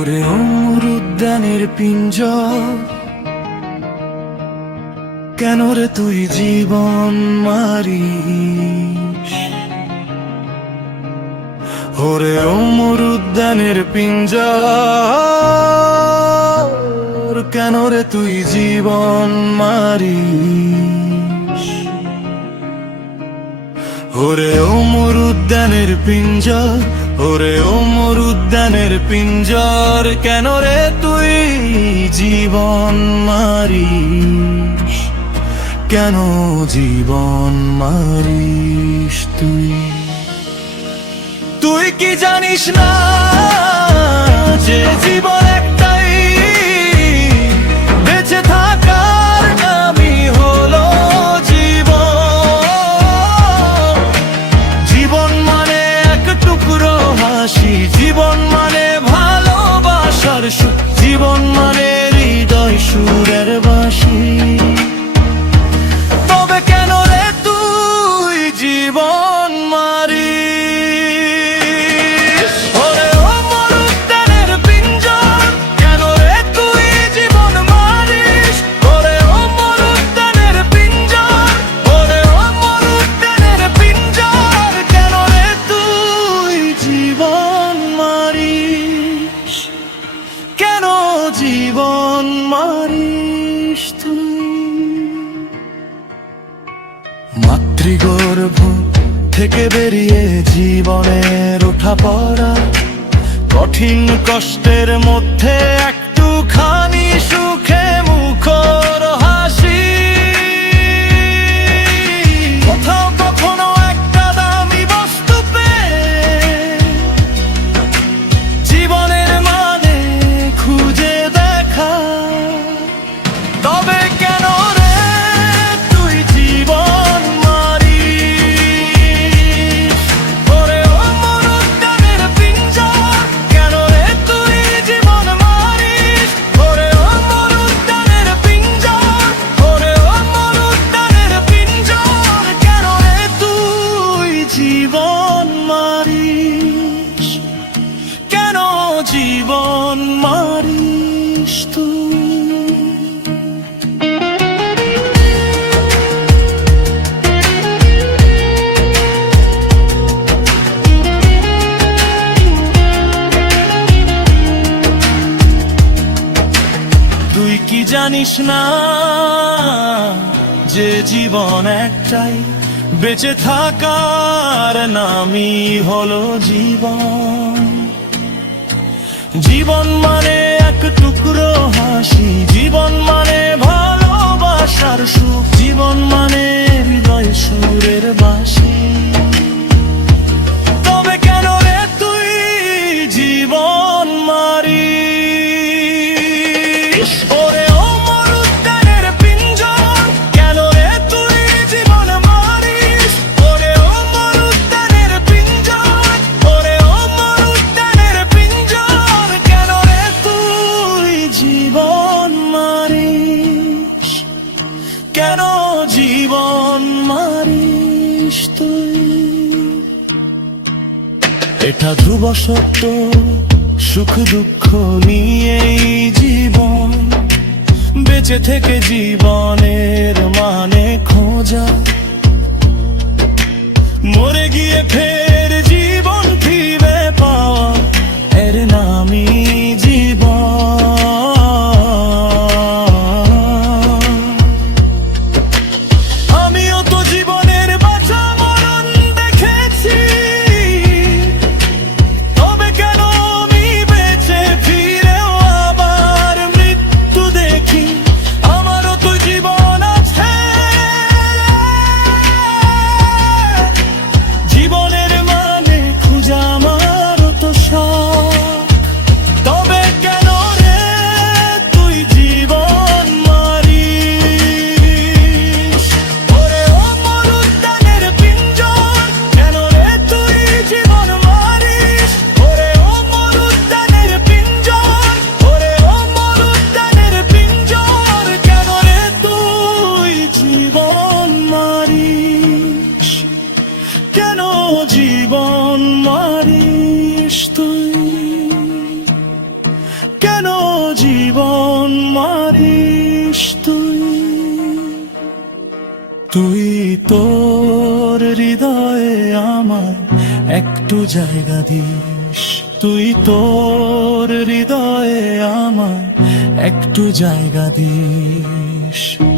ওরে অমর উদ্যানের পিঞ্জর, কেন রে তুই জীবন মারিস? ওরে অমর উদ্যানের পিঞ্জর, কেন রে তুই জীবন মারিস? ওরে অমর উদ্যানের পিঞ্জর, ওরে অমর উদ্যানের পিঞ্জর, কেন রে তুই জীবন মারিস? কেন জীবন মারিস তুই? তুই কি জানিস না যে জীবন একটাই, বেঁচে থাকার নামই হলো জীবন। জীবন মানে এক টুকরো হাসি, জীবন মানে ভালোবাসার সুখ, জীবন মানে হৃদয় সুরের বাঁশি। তবে কেন রে তুই জীবন মারিস? ওরে অমর উদ্যানের পিঞ্জর, কেন রে তুই জীবন মারিস? ওরে অমর উদ্যানের পিঞ্জর, ওরে অমর উদ্যানের পিঞ্জর, কেন রে তুই জীবন মারিস? কেন জীবন মারিস তুই? মাতৃগর্ভ থেকে বেরিয়ে জীবনের ওঠা পড়া, কঠিন কষ্টের মধ্যে একটুখানি সুখে মুখর হাসি। কোথাও কখনো একটা দামি বস্তু পেয়ে জীবনের মানে খুঁজে দেখা। তবে কেন রে তুই জীবন মারিস? ওরে অমর উদ্যানের পিঞ্জর, কেন রে তুই জীবন মারিস? ওরে অমর উদ্যানের পিঞ্জর, ওরে অমর উদ্যানের পিঞ্জর, কেন রে তুই জীবন মারিস? কেন জীবন মারিস তুই? তুই কি জানিস না যে জীবন একটাই, বেঁচে থাকার নামই হলো জীবন। জীবন মানে এক টুকরো হাসি, জীবন মানে ভালোবাসার সুখ, জীবন মানে হৃদয় সুরের বাঁশি। তবে কেন রে তুই জীবন মারিস? ওরে অমর উদ্যানের পিঞ্জর, কেন রে তুই জীবন মারিস? ওরে অমর উদ্যানের পিঞ্জর, ওরে অমর উদ্যানের পিঞ্জর, কেন রে তুই জীবন মারিস? কেন জীবন মারিস তুই? এটা ধ্রুব সত্য, সুখ দুঃখ নিয়েই জীবন, বেঁচে থেকে জীবনের মানে খোঁজা। মরে গিয়ে ফের জীবন ফিরে পাওয়া, এর নামই জীবন। আমিও তো জীবনের বাঁচা মরণ দেখেছি, তবে কেন আমি বেঁচে ফিরেও আবার মৃত্যু দেখি? আমারও তো জীবন আছে, জীবনের মানে খুঁজা আমারও তো শখ। তবে কেন রে তুই জীবন মারিস? ওরে অমর কেন জীবন মারিস তুই? তুই তোর হৃদয়ে আমার একটু জায়গা দিস, তুই তোর হৃদয়ে আমার একটু জায়গা দিস।